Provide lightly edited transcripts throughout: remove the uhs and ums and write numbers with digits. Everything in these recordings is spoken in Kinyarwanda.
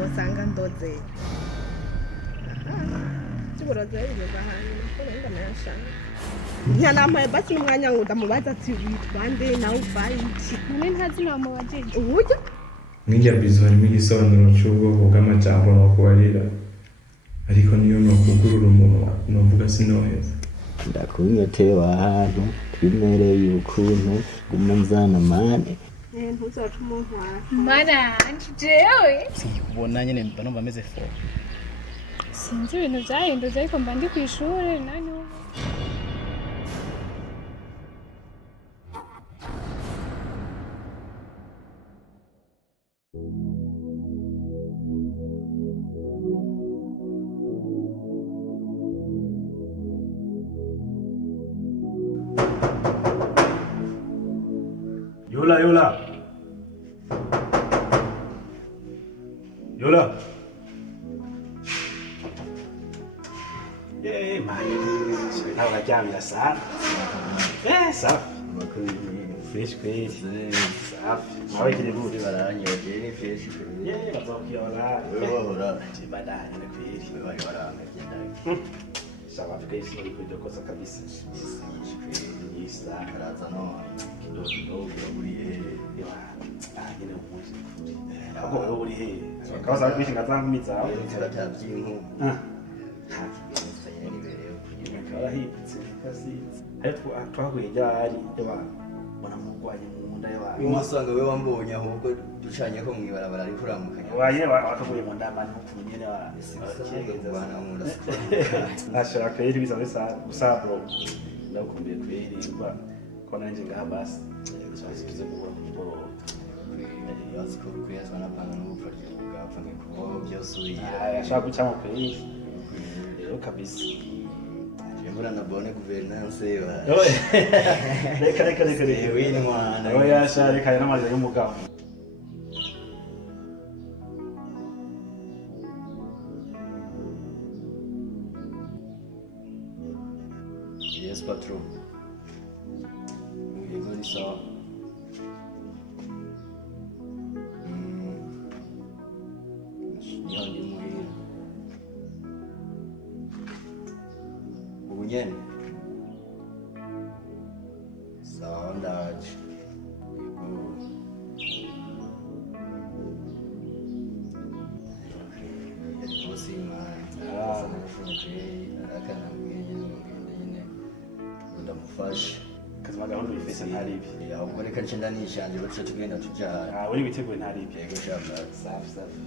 wasanga ndoze kiburoze bivuga hanyuma ko nenda nashaka nyanamaye basi n'umwanya ngo ndamubaza ati witwa nde nawe uvaye iki none ntazi namubajije uburyo mwirya bizo harimo igisobanuro cy'ubwoko bw'amajambo nokubarira ariko niyo nokugurura umunwa novuga sinoheza ndakunyotewe ahantu twimereye ukuntu guma nzana mane ntuzoca umuntu mana jewe sikubona nyene mba numva meze fo sinzi ibintu byahindutse ariko mba ndi ku ishuri nani Yola. Man. Now I can't miss that. Safi. Fresh face. Safi. Nawe kiri buri baranyoje fresh bazokiyola. ora Chibadani na kweli. bari barangagenda Sawa fikisi ni kudokoza kabisa. Yes, karaza no kidogo buriye nyine umuzi kuri. Ako wewe uri he? Kaza bishi ngazangu mizawe. cyarabyinku Karahitse kasi. Ariko twahuye ryari yaba bona mugwanye mu nda yaba. umusanga we wambonye ahubwo ducanye ko mwibarabara ari kuramukanya Waye wakavuye mu ndama n'ukunyene wa. bana mu nda Nashaka kweli bizawe sa bro. Ndakumbuye kweli kwa kona nje ngaha basi. Twasikize kuba ngo yazi ko kuyazwa napanga n'ubufaryo bwapfa nk'uko byose ashaka guca mu kweli. Rero kabisa. Jembura na bone governance ba Reka. wini mwana Oya yashari kare n'amazi y'umugabo. yes patron yego ni sawa Ndi muhira ubu nyene sawa ndaje yego bosi mwana sana kufunje arakana mwenye nyine ndamufasha Kazima gahunda bifese ntaribi. ahubwo reka nce ndanishanje baca tugenda tujana Uri biteguye ntaribi. yego shamba Safi.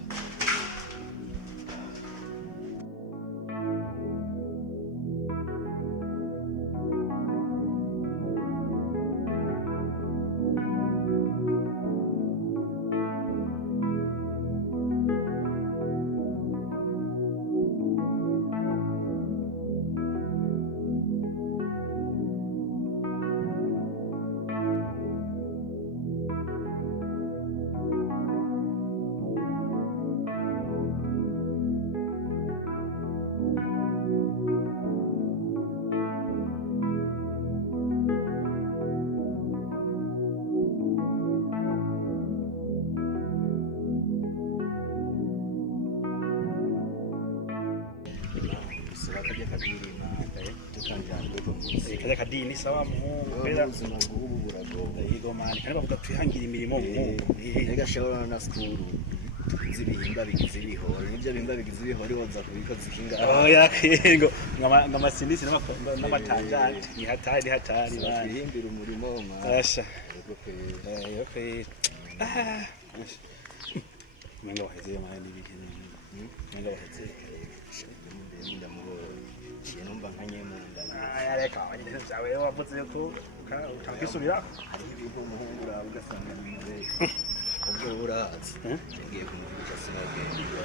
Kaja kadini sawa muhungu kwera ubuzima bw'ubu buragoye yego mani kandi bavuga twihangira imirimo muhungu rega shobora na skuru zibihimba bigize ibihoro nibyo bimba bigize ibihoro woza kubikoza ikinga oya kwego ngama sindisi n'amatanjati ni hatari bani bihimbira umurimo asha yego kwera menga waheze mani bigene menga waheze ndamubonye numva nkanye mu nda reka wanyine byawe wavuze ko utakisubira hari ibintu umuhungu urawe ugasanga ni mure ubwo urazi ngiye kumuvuga sinagenda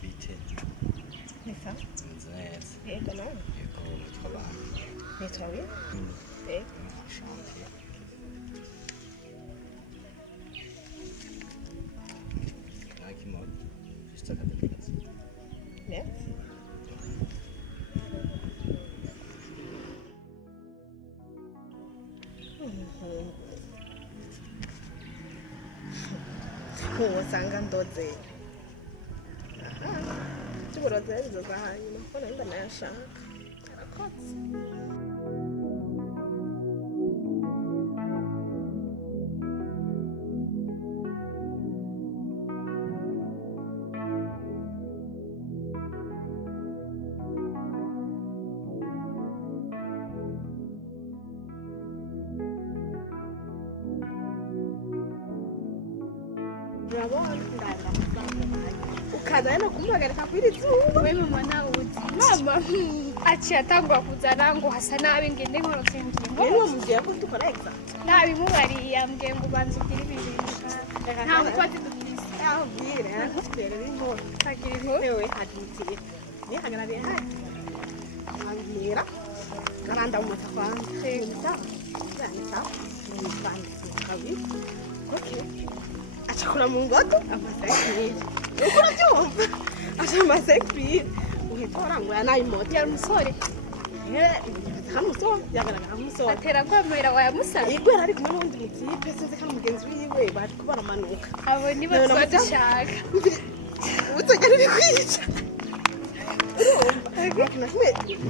bite neza neza yego nawe yego nitwa bana nitwawe yego chantier niho wosanga ndoze tuburoze bizoza hanyuma ko nari ndanayashaka arakotse ukaza no kumuhagarika kuri zuba we mama nawe uzi mama aciye atangwa kuzana ngo hasa nabi ngende nkorose ngingo niwo mugiye ko dukora exam nabimubariye ambwiye ngo ubanze ugire ibintu nta mukozi dufise aho bwire rero inkuru kagira inkuru yewe haditiye ni hagarariye hafi ambwira karanda umutaka kwanjye nta nta kabi okay achakula mungoto amasekiri ukora cyumva acha amasekiri uhikora ngo yanayi moto ya musore hamusore yagaragara hamusore atera kwemera wayamusaba igwe ari kumwe n'undi mutipe sinzi ko mugenzi wiwe bari kubaramanuka abo nibo twashaka utegera uri kwica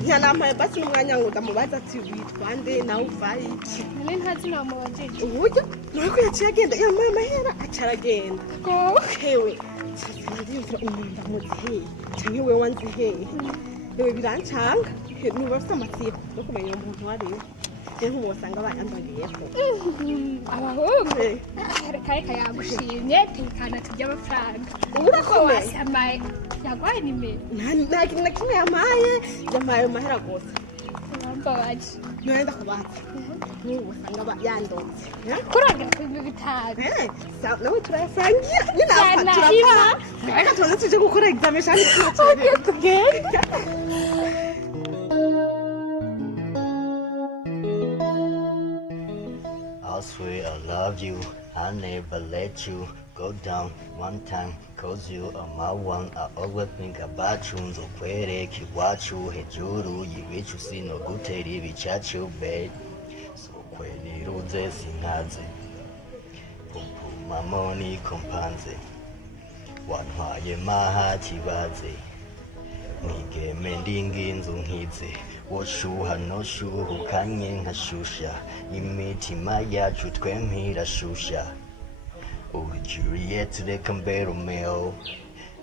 nyanamaye basi n'umwanya ngo ndamubaza ati witwa nde nawe uvaye iki none ntazi namubajije uburyo nawe ko yaciye agenda yambaye amahera acaragenda hewe ndimvira umuntu ndamuzihe cyangwa iwe wanzihehe hewe birancanga niba bafite amatsiko no kumenya uwo muntu wariwe rero nk'ubu bayandagiyeko abahungu reka yagushimye tekana turya amafaranga urakomeye wasamaye yagwaye nimero nta kintu na kimwe yamaye ayo mahera gusa urambabaje none ndakubaza nk'ubu usanga yandotse kuranga ku bintu bitanu nawe turayasangiye nyine turapfa reka tubanze tuje gukora examen cyane tugenda I swear I love you, I never let you go down one time, cause you are my one. I always think about you, nzokwereka iwacu hejuru y'ibicu sinogutera ibicacu babe, sokweniruze sinkaze pumpumamo nikompanze wantwaye mahati baze mwigeme ndinginzu nkize woshuha noshuhukanye nkashusha imitima yacu twempi irashusha uri Juliet reka mbe Romeo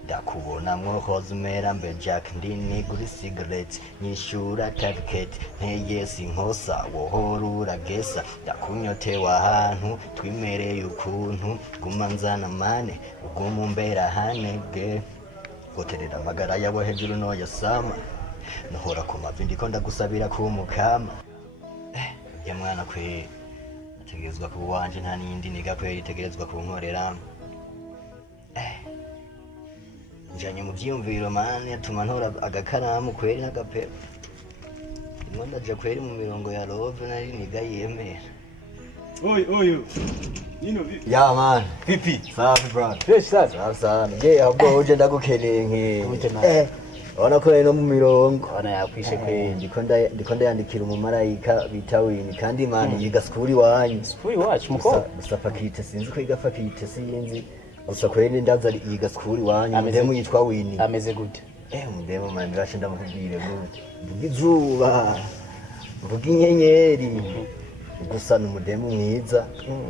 ndakubonamwo hoza umera mbe Jack ndinigura isigareti nyishura target nteye sinkosa wohora uragesa ndakunyotewe ahantu twimereye ukuntu guma nzana mane uguma umbera hanebwe goterera amagara yawe hejuru noya sama nohora ku mavi ndiko ndagusabira kumukama ya mwana kwe tegerezwa ku wanje nta nindi niga kwe itegerezwa kunkorera njanye mu vyiyumviro mani atuma ntora agakaramu kweri n'agapero ndimo ndaja kweri mu mirongo ya love nari niga yemera Oyo. Nino vipi? ya man Vipi? safi brother Fresh sasa. safi sana je ahubwo uje ndagukeneye Uje nawe. Ona ko no mu mirongo Ona yakwishe kweri. ndiko ndayandikira umumarayika bita Wini kandi man yiga skuli wanyu Sifuri wacu mukobwa. gusa fakite sinzi ko yiga fakite sinzi gusa kweri ndaza yiga skuli wanyu Ameze- mudemu yitwa Wini Ameze gute? mudemu man ndashe ndamubwire gute mvuga izuba mvuga inyenyeri gusa n'umudemu mwiza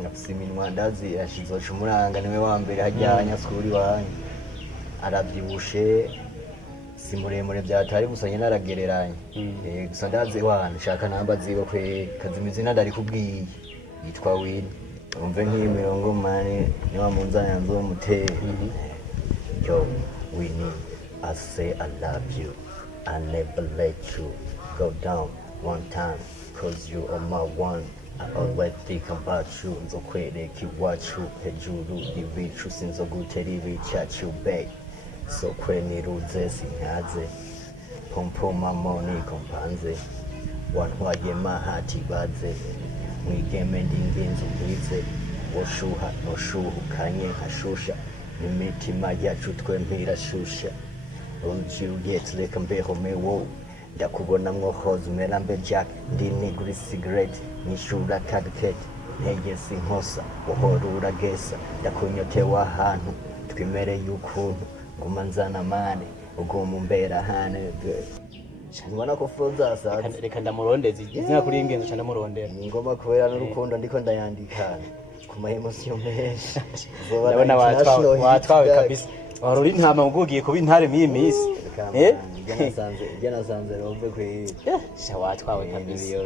afise iminwa ndazi yashizoca umuranga niwe wa mbere hajyanya skuli wanyu aravyibushe si muremure byatari gusa nyine aragereranya gusa ndazi wana nshaka namba ziwe kwe kazimizina ndari kubwiye yitwa Wini umve nk'imirongo mani niwa munzana yanzu umuteye yo Wini I say I love you I never let you go down one time cause you are my one I always think about you nzokwereka iwacu hejuru y'ibicu sinzogutera ibicacu babe so kweniruze sinkaze pompomamo nikompanze wantwaye mahati baze mwigeme ndinginzu ngwize woshuha noshuhukanye nkashusha n'imitima yacu twempi irashusha Juliet reka mbe Romeo ndakubona mwohoza umerambe jack ndinigura cigarette nishura tagkete ntegese inkosa uhora uragesa ndakunyotewe ahantu twimereye ukuntu nguma nzana mane uguma umbera hane Mbona ko Froza asaza reka ndamurondeza izina kuri ingenzo cyane murondera ngoma kubera n'urukundo ndiko ndayandika ku ma emotion menshi ndabona watwawe kabisa waruri ntama ugugiye kuba intare miyi misi nasanze rombe kwe sha watwawe kabisa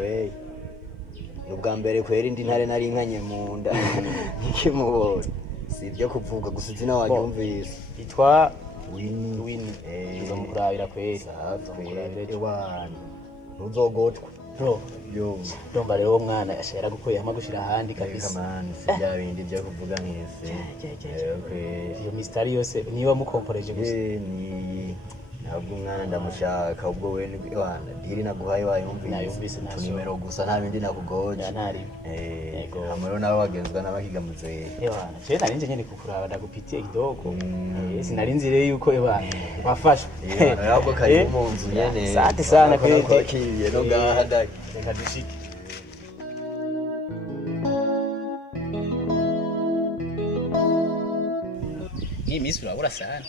ubwa mbere kwera indi ntare nari inkanye mu nda nkimubona si ibyo kuvuga gusa izina waryumvise itwa Win nzomukurabira kweri ewana ntuzogotwa bro yo ndumva rero mwana ashera gukoye hama gushira ahandi kabisa man sibya bindi byo kuvuga nk'ese iyo mistari yose niba mukomporeje gusa ni ntabwo umwana ndamushaka ubwo we ni ewana diri naguhaye wayumvise nta numero gusa nta bindi nakugoje ntari yego amaro nawe wagenzwa n'abakigamutse ewana je narinje nyene kukuraba ndagupitiye kidogo sinarinzi rero yuko ewana wafasha ahubwo kari mu nzu nyene asante sana kweli kiriye no ngaha dai reka dushike ni misi urabura sana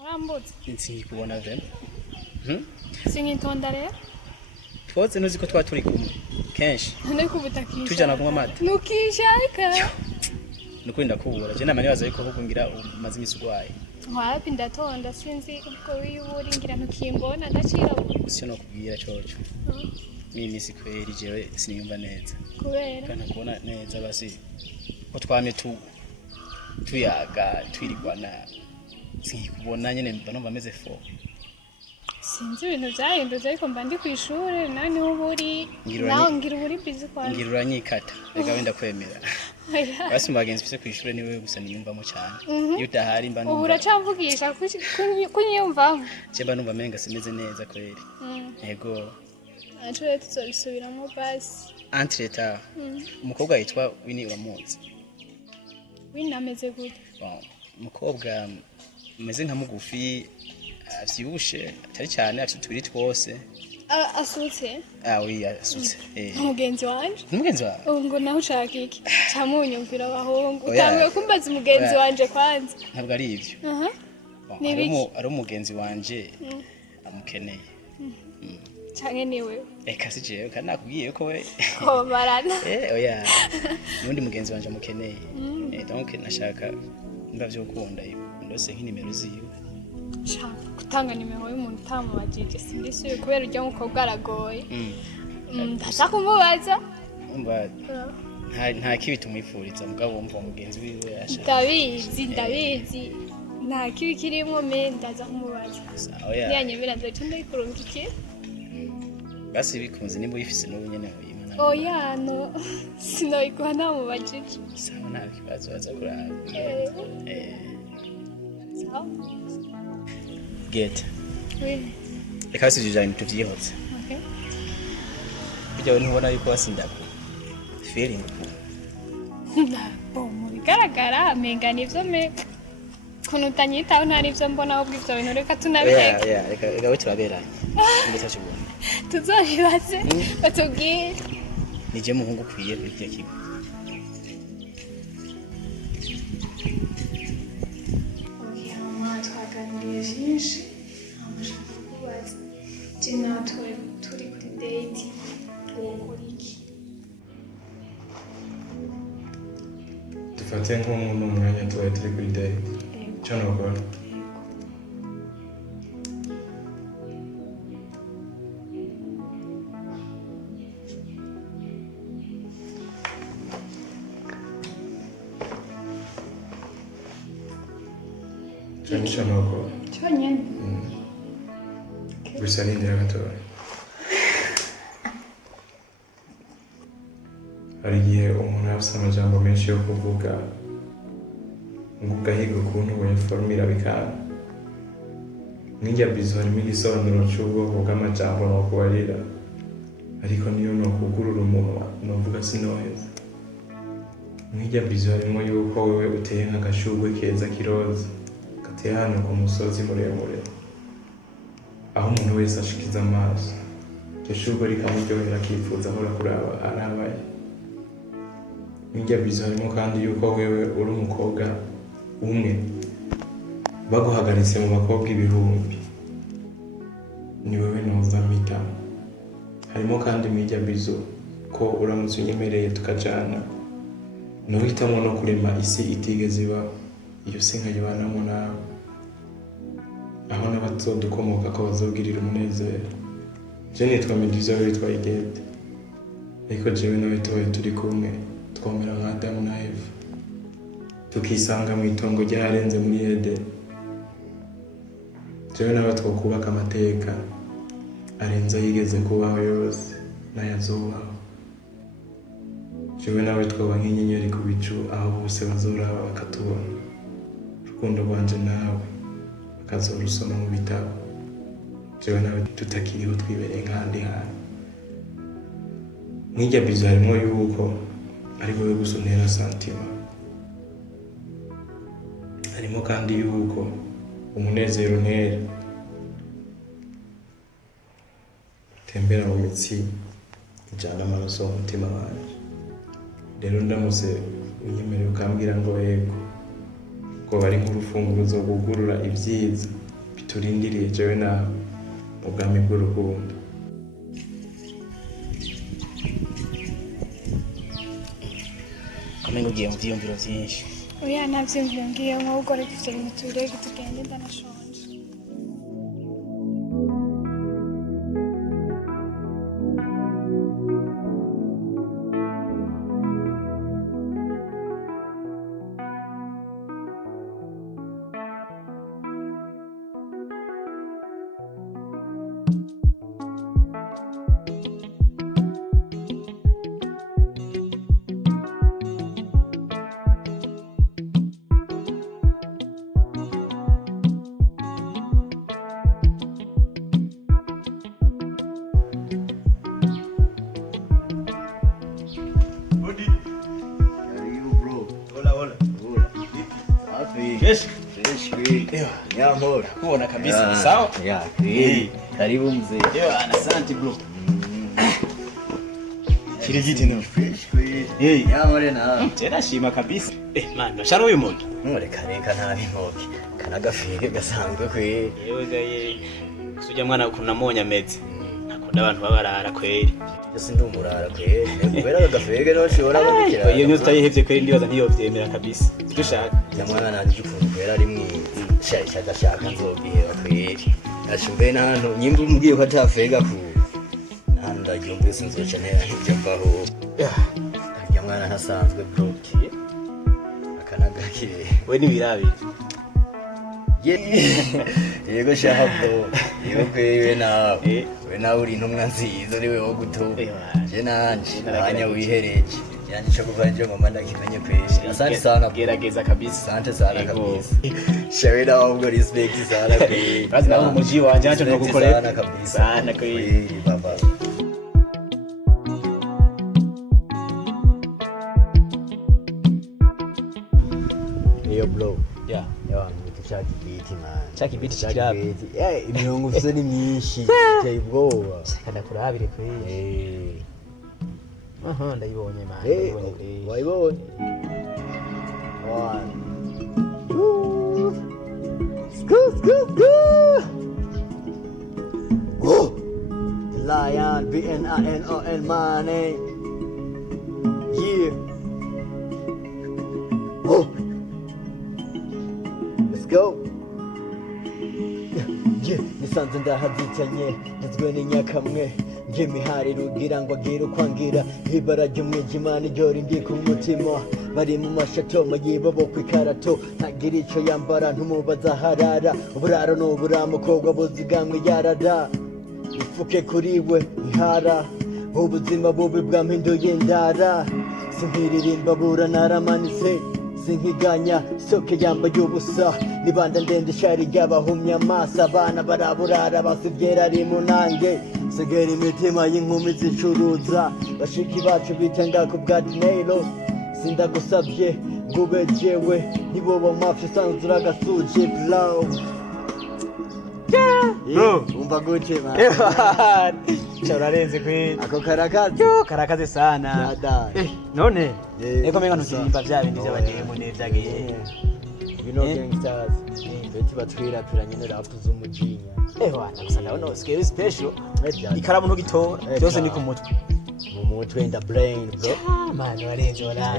Urambutse. nsingi kubona vema Singitonda rero. twose nuzi ko twaturi kumwe kenshi None kubutakisha. tujana kunywa amata Nukishaka. nukuri ndakubura je namani baza yuko kukungira umaze imisi urwaye Wapi ndatonda sinzi ubwo wiyubura ngira ntukimbona ndacira sio no kubwira coco mimi misi kweli jewe siniyumva neza kubera kana kubona neza basi ko twamye tuyaga twirigwana sikubona nyene mba numva meze fo sinzi ibintu byahindutse ariko mba ndi ku ishuri nani uburi naho ngira uburi busy kwa ngira uranyikata reka wenda kwemera basi mubagenzi bise ku ishuri niwe gusa niyumvamo cyane iyo udahari mba numva ubu uracamvugisha kunyiyumvamo je mba numva menga simeze neza kweli yego Anture tuzobisubiramo basi entreta umukobwa yitwa Winnie uramuzi Winnie ameze gute umukobwa umeze nka mugufi avyibushe atari cyane afite tubiri twose asutse oui asutse umugenzi wanje umugenzi wawe ubu ngo naho ushaka iki camunyumvira abahungu utanguye kumbaza umugenzi wanje kwanza ntabwo ari ivyo ari umugenzi wanje amukeneye canke niwe eka si jewe kandi nakubwiye yuko we kobarana oya nundi mugenzi wanje amukeneye donc nashaka mba vyo gukunda ndose nk'inimero ziwe shaka gutanga nimero y'umuntu utamubajije sindisuye kubera urya mukobwa aragoye ndaza kumubaza umva nta kibi tumwifuriza mugabo wumva mugenzi wiwe yashaka ndabizi nta kibi kirimo me ndaza kumubaza yanyemera nzoca ndayikurungikira basi bikunze nimba uyifise n'ubu nyene uyimana oya no sinoyiguha namubajije sawa nta kibazo aza kuraba Get. Oui. Reka si jijanye tuvyihotse. Okay. Bijya ntubona yuko wasindaga. Feeling. Mu bigaragara amenga nivyo me kunutanyitaho ntari ivyo mbona ahubwo ivyo bintu reka tunabireka. Reka we turaberanye. Ndetse cyubona. Tuzobibaze batubwire. Nije muhungu kwiye kuri kiyo kigo. Byinshi amashaka kubaza je natwe turi kuri date ukora iki dufate nk'umuntu umwanya tubaye turi kuri date icyo nokora icyo nokora cyonyine gusa n'indira gatoya hari igihe umuntu afite amajambo menshi yo kuvuga ngo ugahiga ukuntu wiformira bikaba nk'irya bizo harimo igisobanuro cy'ubwoko bw'amajambo nokubarira ariko niyo nokugurura umunwa novuga sinoheza nk'irya bizo harimo yuko wewe uteye nk'agashurwe keza kiroza gateye hano ku musozi muremure aho umuntu wese ashikiza amaso iryo shurwe rikamuryohera akifuza ahora kuraba arabaye. N'irya bizo harimo kandi yuko wewe uri umukobwa umwe baguhagaritse mu bakobwa ibihumbi, ni wewe numva mpitamo. Harimo kandi mw'irya bizo ko uramutse unyemereye tukajana nohitamo no kurema isi itigeze ibaho, iyo si nkayibanamo nawe, aho n'abazodukomoka ko bazogirira umunezero. Je nitwa Medusa, wewe witwa Igete, ariko jewe nawe tubaye turi kumwe twomera nka Adamu na Eva, tukisanga mu itongo ryarenze muri Edeni. Jewe nawe twokubaka amateka arenze yigeze kubaho yose n'ayazobaho. Jewe nawe twoba nk'inyenyeri ku bicu, aho bose bazoraba bakatubona. Urukundo rwanje nawe bakazorusoma mu bitabo, jewe nawe tutakiriho twibereye nk'ahandi hantu. Mw'irya bizo harimo yuko ari wowe gusa untera santima, harimo kandi yuko umunezero ntera tembera mu mitsi ijana amaraso mu mutima wanje. Rero ndamutse unyemereye ukambwira ngo yego, ko bari nk'urufunguruzo rwugurura ibyiza biturindiriye jewe nawe mu bwami bw'urukundo. Kamengo ugiye mu vyiyumviro vyinshi. Oya nta vyiyumviro ngiyemwo, ahubwo reka ivyo bintu tubireke tugende, ndanashonje. Kuona kabisa sawa? Karibu mzee. Asante bro. Kile giti no. Tena shima kabisa. Man, shano uyu muntu. Reka nabi ntoki. Kana gafige gasanzwe kwe. Yewe gaye. Suja mwana ukuntu namonya ameze. Nakunda abantu babarara kweri. Ese ndumurara kweri. Kubera agafige no shora bagikira. Iyo nyuzi utayihevye kweri ndibaza ntiyovyemera kabisa. Dushaka. Ya mwana nanje ukuntu kwera ari mwiza. Shaka nzobiheba kweri. Ashumbe n'ahantu nyimba umubwiye ko atafega ku nanda gyumbe sinzoca ntera hirya mvaho. Ya mwana ntasanzwe bro. Akanagake. We nibirabira. Yego shahabwo. Yego kwewe nawe. We nawe uri intumwa nziza ari we wo gutuba. Je nanje nanya wihereje. Yani cyo kuva nje ngoma ndakimenye kwezi. Asante sana. Gerageza kabisa. Asante sana kabisa. Shawira ahubwo respect sana kwezi. Basi nawe umuji wanje nacho ndogukorera. Sana kabisa. Sana kwezi. Baba. Yo bro. Yeah. Yo chaki biti man. Chaki biti chaki. Imirongo ufise ni myinshi. Cyay ubwoba. Kada kurabire kwezi. Aha ndayibonye man. Ndayibonye kwezi. Wayibonye. One. Skoo. Oh. Lion, BNINON, my name. Yeah. Oh. Let's go. Yeah, nisanze ndahazitanye ndazwe n'inyakamwe nje mihari rugira ngo agira ukwangira ibara ry'umwijima niryo rindi ku mutima bari mu mashatoma yibo bo kwikarato ntagira ico yambara ntumubaza harara uburaro n'uburamukobwa buzigamwe yarada ifuke kuriwe ihara ubuzima bubi bwampinduye indara simpiririmba buranaramanitse sinkiganya soke yambaye ubusa nibanda ndende shari ry'abahumya amaso abana baraburara basivyera ari munange segera imitima y'inkumi zicuruza bashiki bacu bitanga ku bwa dinero sindagusabye ngube jewe nibo bo mafi sanzura gasuje blow Bro. Umva gute man. Urarenze kweli. Ako karakazi. Karakaze sana. Yada. None Eh, eko menga gusa. ntutimba vya bindi by'abademu n'ivyagiye. You know gangsters. Beti batwirapira nyene rap z'umujinya. Wana gusa ndabona scale special. Ikaramu ntugitora byose ni ku mutwe. Mu mutwe in the brain bro. Man warenze wala.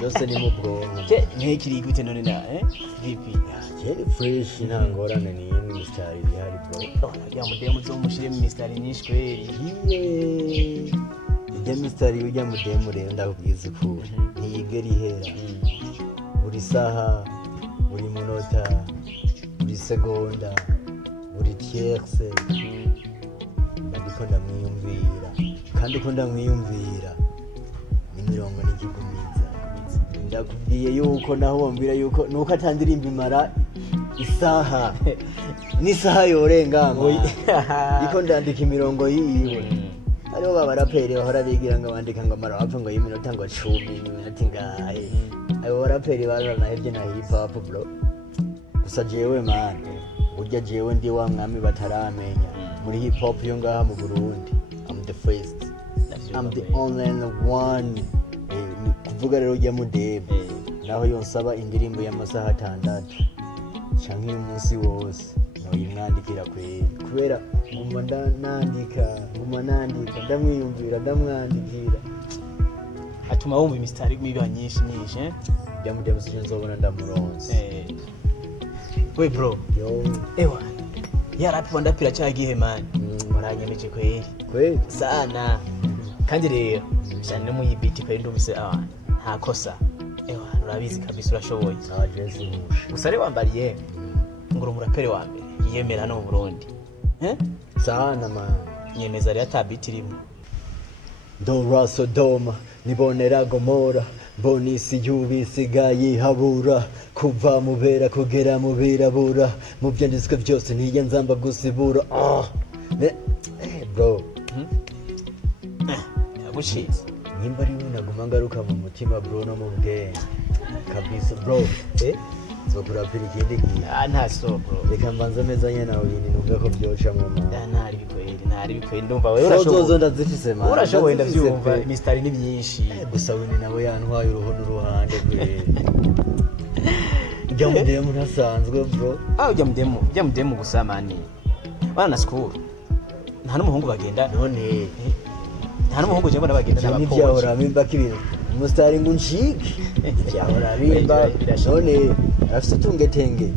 Byose ni mu bwonko. Nk'ikiri gute none na vipi? Keri fresh nta ngorane n'imwe style ihari bro. Ya mudemu zomushire mu mistari nyinshi kweli. Ijya mistari ujya mudemu rero ndakubwiza ko ntiyigera ihera. Buri saha, buri munota, buri segonda, buri tierce. Ndiko ndamwiyumvira. Kandi uko ndamwiyumvira ni mirongo n'igigumiza. Ndakubwiye yuko naho wambira yuko nuko atandirimba imara isaha n'isaha yorengamo iko ndandika imirongo yiwe ariho babaraperi bahora bigira ngo bandika ngo amara bapfa ngo y'iminota ngo 10 iminota ingahe abo baraperi baranahevye na hip hop bro gusa jewe man burya jewe ndi wa mwami bataramenya muri hip hop yo ngaha mu Burundi I'm the first I'm the only one kuvuga rero ujya mudebe naho yonsaba indirimbo y'amasaha 6 canke umunsi wose noyimwandikira kubera nguma nandika ndamwiyumvira atuma wumva imistari miba nyinshi byamudebe sije nzobona ndamuronse we bro yo ewa yarapi ndapira cyagihe man muranyemeje kweli sana kandi rero cyane mu yibiti kweli ndumse nta kosa ewa urabizi kabisa urashoboye gusa rero wambariye nguru murapere wa mbere yiyemera no mu Burundi sana man nyemeza rero atabiti rimwe Dora Sodoma nibonera Gomora bonisi yubisigaye habura kuva mubera kugera mu birabura mu byanditswe byose ntiye nzamba gusibura bro yagushize nimba ari we naguma ngaruka mu mutima bro no mu bwenge kabisa bro zokurapira ikindi gihe nta so bro reka mbanza meza nyene nawe ibintu numva ko byoca mu mama ntari bikweli ndumva wewe urashoboye zozo ndazifise man urashoboye ndavyumva imistari ni byinshi gusa wini nawe yantwaye uruho n'uruhande rwe ujya mudemu ntasanzwe bro ujya mudemu gusa mani bana na school nta n'umuhungu bagenda none nta n'umuhungu je mbona bagenda n'abakozi n'ibyahora bimba kibintu umusitari ngo unshike byahora bimba none afite tungetenge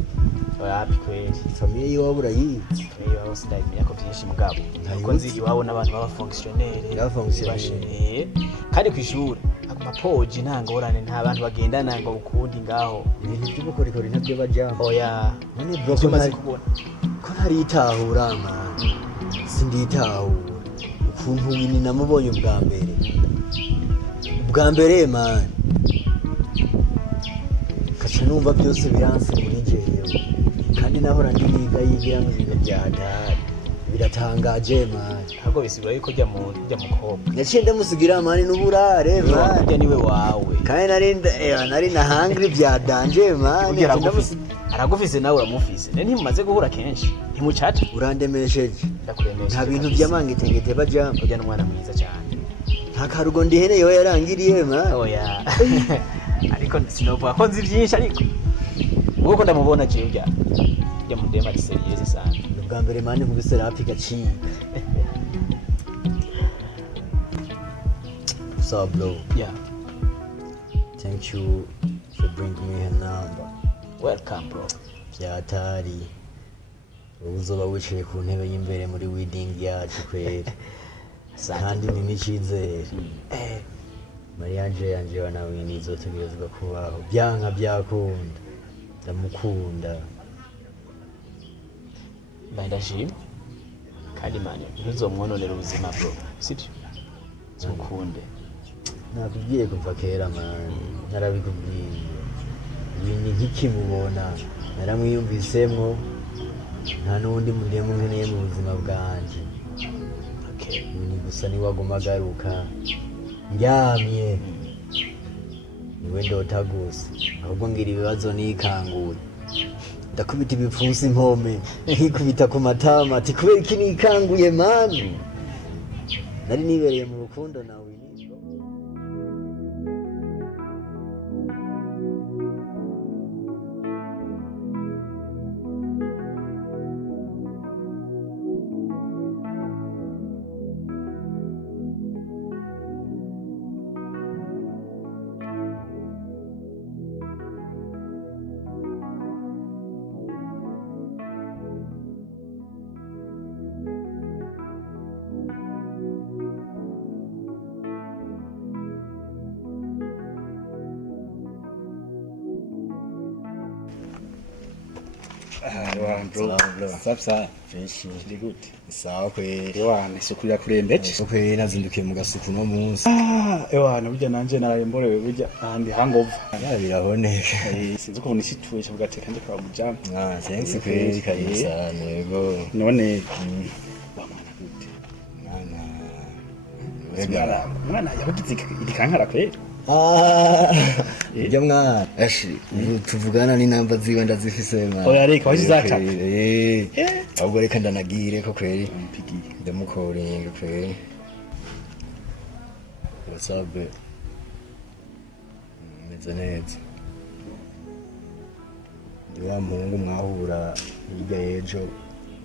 wapi kweli famiye yiwe urayizi iwabo sindamenya ko byinshi mugabo kuko nzi iwabo n'abantu b'abafonctionnaire kandi kwishura amapoji nta ngorane nta bantu bagendana ngo ukundi ngaho ibintu by'ubukorikori ntabyo bajyamo oya none bro ko maze kubona ko ntaritahura man sinditahura ukuntu wini namubonye ubwa mbere man kaca numva byose biranse muri jewe kandi nahora ndiga yigira mu bintu bya dad biratangaje man ntabwo bisigura yuko jya mukobwa yaciye ndamusigira mani n'uburare man ujya niwe wawe kandi nari na hungry bya danje man aragufise nawe uramufise ntimumaze guhura kenshi ntimucaca urandemesheje ndakuremesheje nta bintu by'amangetengete bajya ujya n'umwana mwiza cyane nta karugo ndihene yo yarangiriye man oya ariko sinovuga ko nzi byinshi ariko uko ndamubona je ujya mudema ari serious sana ubwa mbere mani nkubise rap igacika so bro yeah thank you for bringing me her number welcome bro byatari uzoba wicaye ku ntebe y'imbere muri wedding yacu kweli kandi ni n'icizere mariage yanje wa nawe nizotegerezwa kubaho byanka byakunda ndamukunda bandashima kandi mani ntuzomwononera ubuzima bro sibyo zukunde nakubwiye kuva kera man narabikubwiye ibintu nk'ikimubona naramwiyumvisemwo nta n'undi mudemu nkeneye mu buzima bwanje ni gusa niwaguma agaruka ndyamye niwe ndota gusa ahubwo ngira ibibazo nikanguye ndakubita ibipfunsi impome nkikubita ku matama ati kubera iki nikanguye mani nari nibereye mu rukundo nawe sawa kweli wana isuku yakurembeje kweli nazindukiye mu gasuku no munsi wana burya nanje narayemborewe burya ahandi hangova biraboneka sinzi ukuntu isituye cyo gateka nje kwa mujama thanks kweli kabisa nego none mwana yabugize idikankara kweli ibyo mwana ashi tuvugana n'inamba ziwe ndazifise mwana oya reka wazizata ahubwo reka ndanagire ko kweli ndamukoringa kweli what's up meze neza ndi wa muhungu mwahura hirya y'ejo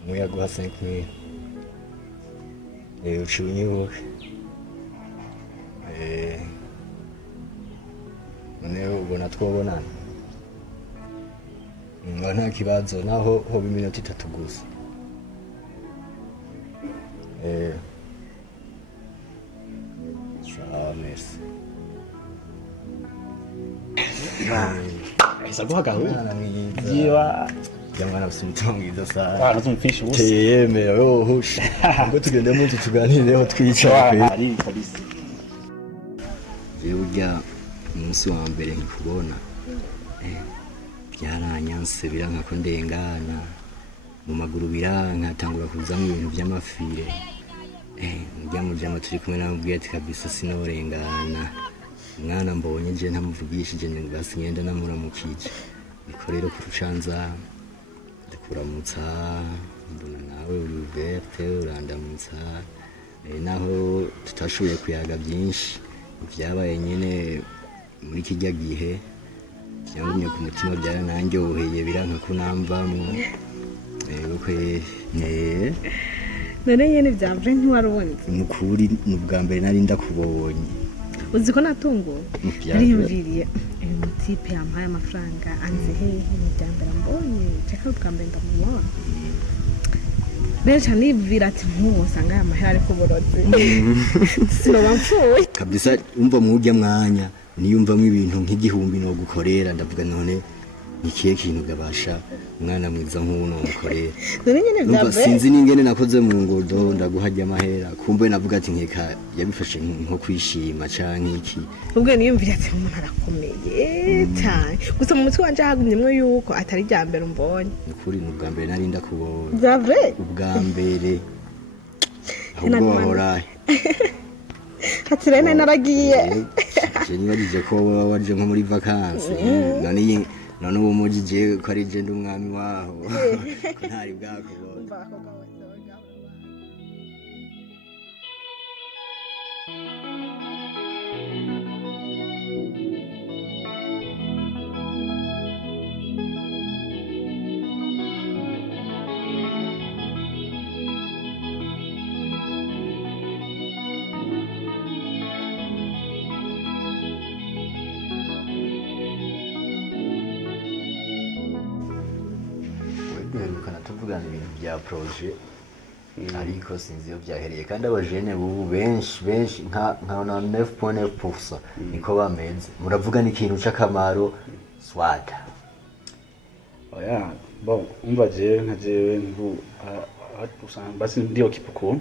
muyaguha 5,000 uciye unyibuke noneho ubona twobonana nta kibazo naho hoba iminota 3 gusa sawa merci ahise guhagawe yiwa jamwana basubiza mwiza sana nazumfisha ubusa yemera yohusha ngo tugende mu tuganireho twicara ari kabisa burya umunsi wa mbere nkikubona byaranyanse biranka ko ndengana mu maguru biranka tangura kuzamo ibintu by'amafire njya mu jama turi kumwe namubwiye ati kabisa sinorengana umwana mbonye je ntamuvugishije ngo basi ngenda namuramukije niko rero kurucanza ndakuramutsa mbona nawe uri verte urandamutsa naho tutashoboye kuyaga byinshi byabaye nyine muri kijya gihe cyangwa ku mutima byarananjyoheye biranka ko namvamo none nyene byavure ntiwarubonye mukuri n'ubwa mbere nari ndakubonye uzi ko natunguwe nariyumviriye uyu mutipe yampaye amafaranga anze hehe mu byambere mbonye ceka ubwa mbere ndamubona benshi nibvira ati nkusanga aya mahera ariko burozi sinoba mpfuye kabisa umva mu urya mwanya niyumvamo ibintu nk'igihumbi no gukorera ndavuga none nikiye kintu gabasha umwana mwiza nk'uno mukorera none nyene byavure sinzi ningene nakoze mu ngodo ndaguhajya amahera kumbe navuga ati nkeka yabifashe nko kwishima canke iki ubwo niyumvira ati umuntu arakomeye cyane gusa mu mutwe wanje hagumyemwe yuko atari rya mbere umbonye ukuri n'ubwa mbere nari ndakubonye byavure ubwa mbere ahubwo wahoraye ati rene naragiye je nibarije ko waje nko muri vacances none uwo mujije ko ari je ndi umwami waho ko ntari bwakubona duherukana tuvugana ibintu bya projet ariko sinzi iyo byahereye kandi abajene bubu benshi nka 9.9% niko bameze muravugana ikintu c'akamaro swata oya bon umva je nka jewe ndu usanga basi ndio kipuko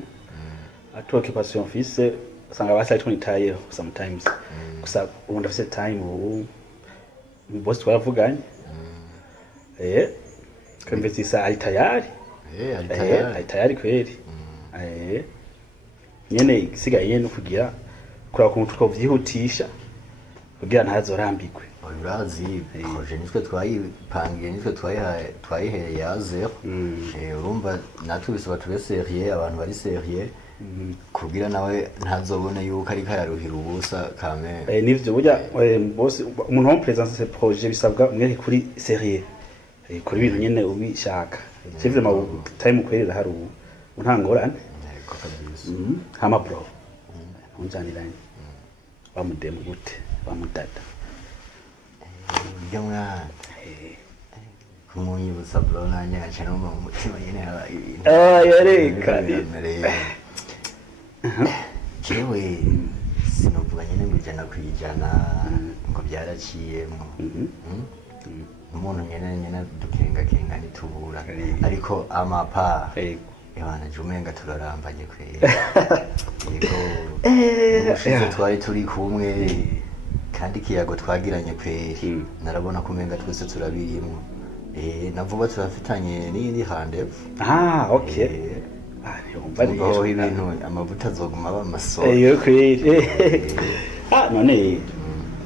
atu occupation fise usanga basi ariko nitayeho sometimes gusa ubu ndafise time ubu boss twaravuganye Konvesisa ari tayari ari tayari kweli nyene isigaye no kugira kura kuntu twovyihutisha kugira ntazorambikwe. urazi projet nitwe twayipangiye nitwe twayihereye yaze urumva natwe bisaba tube serieux abantu bari serieux kugira nawe ntazobone yuko ari kararuhira ubusa kame nivyo burya bose umuntu wo presence ce projet bisabwa umwere kuri serieux kuri ibintu nyene ubishaka civye ma time kwerera hari untangorane hama bro unjaniranye bamudemu gute bamudada ibyo mwana kumunyibutsa bro nanye acha no mu mutima nyene haba ibintu yareka jewe sinovuga nyene ngo ijana kwijana ngo byaraciyemo umuntu nyene dukenga nitubura ariko amapa Yohana jumenga turarambanye kwera yego ushize twari turi kumwe kandi kiyago twagiranye kwera narabona kumenga twese turabirimo navuba turafitanye n'indi rendez-vous okay umva ibintu amavuta azoguma bamaso kwera none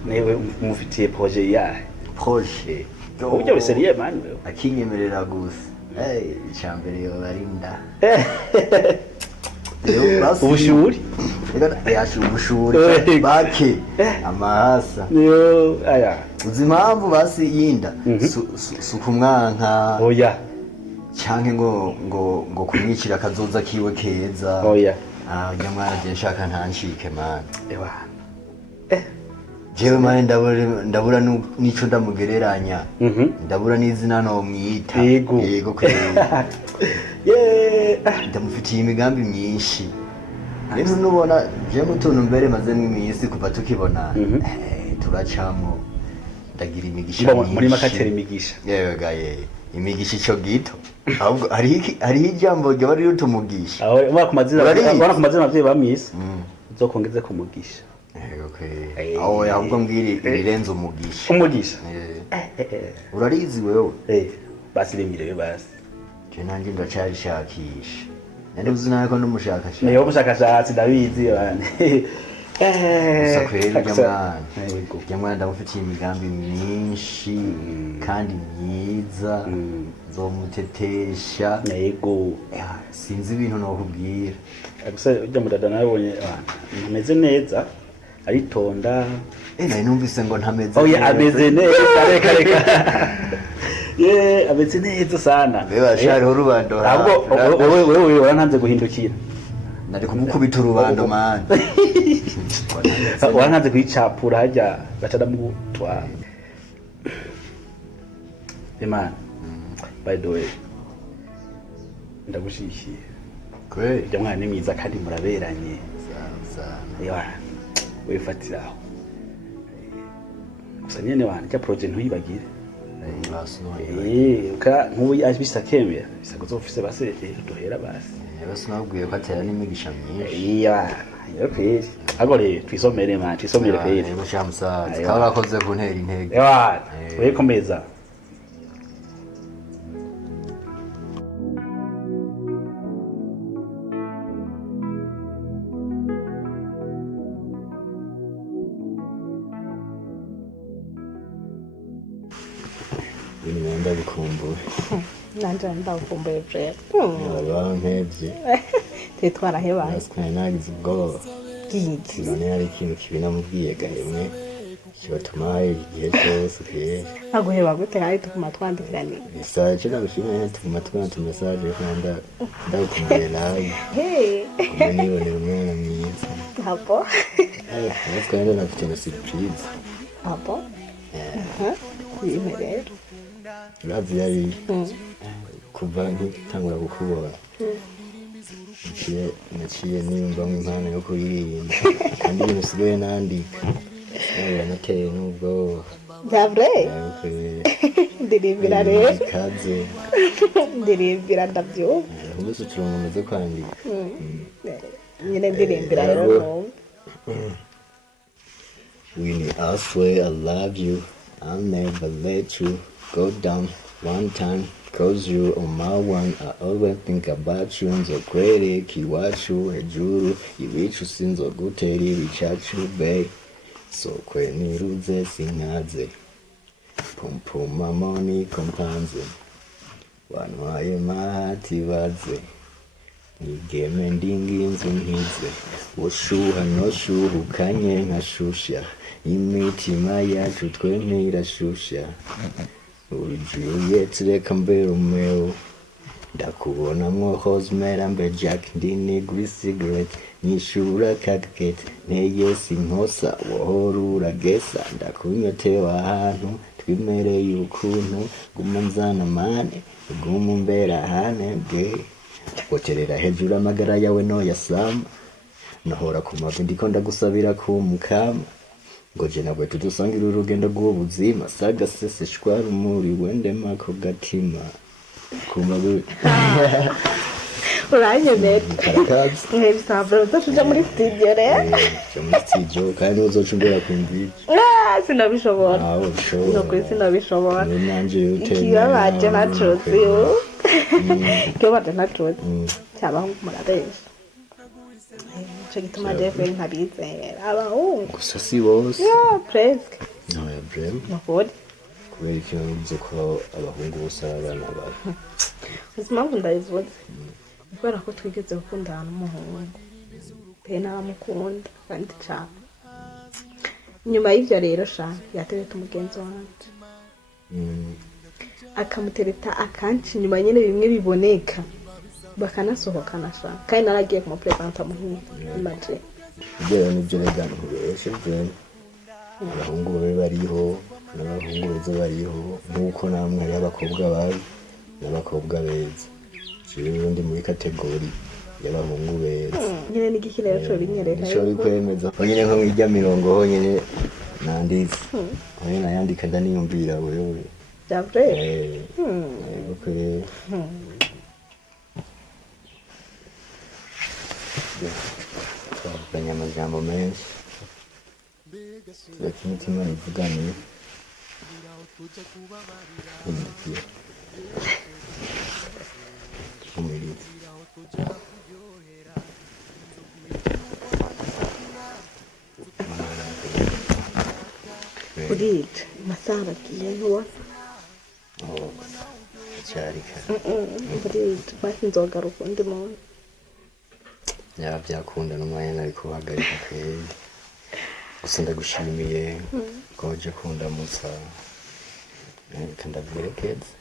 newe mufitiye projet ya projet uburyo biseriye man akinyemerera gusa icyambere yo barinda ubushuri ubushuri bake amahasa uzi impamvu basi yinda sukumwanka oya canke ngo kumwicira akazoza kiwe keza oya nyamwana je nshaka ntanshike man jewe mane ndabura nico ndamugereranya ndabura n'izina no mwita yego kwera ndamufitiye imigambi myinshi rero nubona je mutuntu mbere maze n'imisi kuva tukibona turacamo ndagira imigisha muri makatera imigisha yewe gaye imigisha ico gito ahubwo hari ijambo ryo bari rutumugisha aho ubona ku mazina abavyeyi bamwise uzokongeze kumugisha aho ahubwo mbwira ibirenze umugisha urarizi wewe basi rimire basi je nanje ndacarishakisha nari uzi nawe ko ndumushakashatsi niyo mushakashatsi ndabizi bane sakwera jamwana ndamufitiye imigambi myinshi kandi myiza zomutetesha yego sinzi ibintu nokubwira gusa ujya mudada nabonye ameze neza aritonda nari numvise ngo ntameze oya ameze neza reka ameze neza sana beba shariho rubando ahubwo wewe warantanze guhindukira nari kumukubita urubando man warantanze kwicapura hajya gatada mu twa man by the way ndagushikiye kweli ujya mwana ni mwiza kandi muraberanye sawa wifatiraho gusa nyene wana cya project ntuyibagire nk'ubu abisa kemera bisa kuzofise base duhera basi sinabwiye ko atera n'imigisha myinshi yo kweli ago rero twisomere man twisomere kweli mushamusaza kandi akoze kuntera intege we komeza Nimenda bikumbuye nanje ndakumbuye pre nkebye tetwarahebaye nasikaye nagize ubwoba none hari ikintu kibi namubwiye gahemwe kibatuma igihe cyose aguheba gute hari tukuma twandikiranye isaje nagushimye tuguma twandika tumesaje kandi ndagukumbuye nawe nibonera umwana mwiza hapo nasikaye nafite na surprise hapo kuyimerera urazi yari kuva nkitangura gukubona naciye niyumvamo impano yo kuririmba kandi ibintu usigaye nandika nateye n'ubwoba davre ndirimbira rero ndirimbira ndabyumva ubuze uturongo umaze kwandika nyine ndirimbira rero Winnie, I swear I love you. I'll never let you go down one time. Cause you on my one, I always think about you. Nzo kwere kiwacu hejuru ibicu sinzo gutera ibicacu babe. sokwe niruze sinkaze pumpuma moni kompanze wantwaye mahati baze nigeme ndinginzu nkize ushuha noshuhukanye nkashusha imitima yacu twemye irashusha Juliet reka mbe Romeo ndakubonamwo Hosmera mbe Jack ndinigura cigarette nishura kakete neye sinkosa wohora uragesa ndakunyotewe ahantu twimereye ukuntu guma nzana mane guma umbera hane bwe goterera hejuru amagara yawe noyasama nahora ku mavi ndiko ndagusabira ku mukama ngoje nabwe tudusangira urugendo rw'ubuzima saga sese shwara umuri wendema ko gatima kumabe uranyemera karakazi bisabura uzocuja muri studio rero muri studio kandi uzocumbera kumvira sinabishobora aho bishobora nokuri sinabishobora nanje yuteye ikibabaje nacozi ikibabaje nacozi cyabaho muraresha ico gituma jewe ntabizera abahungu gusa si bose presque no ya brem nokuri kubera ikintu bivuze ko abahungu bose ari abana bawe uzi impamvu ndabivuze kubera ko twigeze gukundana n'umuhungu pe naramukunda kandi cyane nyuma y'ivyo rero sha yatereta umugenzi wanje akamutereta akanci nyuma nyene bimwe biboneka bakanasohokana sha kandi naragiye kumupresenta muhira imagine ibyo nibyo regana kubeshe byo abahungu babe bariho n'abahungu beza bariho nk'uko namwe ari abakobwa babi n'abakobwa beza jewe ndi muri kategori y'abahungu beza nyene n'igiki rero cyo binyereka cyo bikwemeza nyine nko mwirya mirongo ho nyene nanditse nyine nayandika ndaniyumvira wewe davre okay twavuganye amajambo menshi tureka imitima ivuganiye umirizi kurita amasaha aragiye ntubona cyari kare kurita basi nzogaruka undi muntu yaba byakunda n'umwanya nari kuhagarika kweri gusa ndagushimiye ko waje kundamutsa kandi ndabwerekeza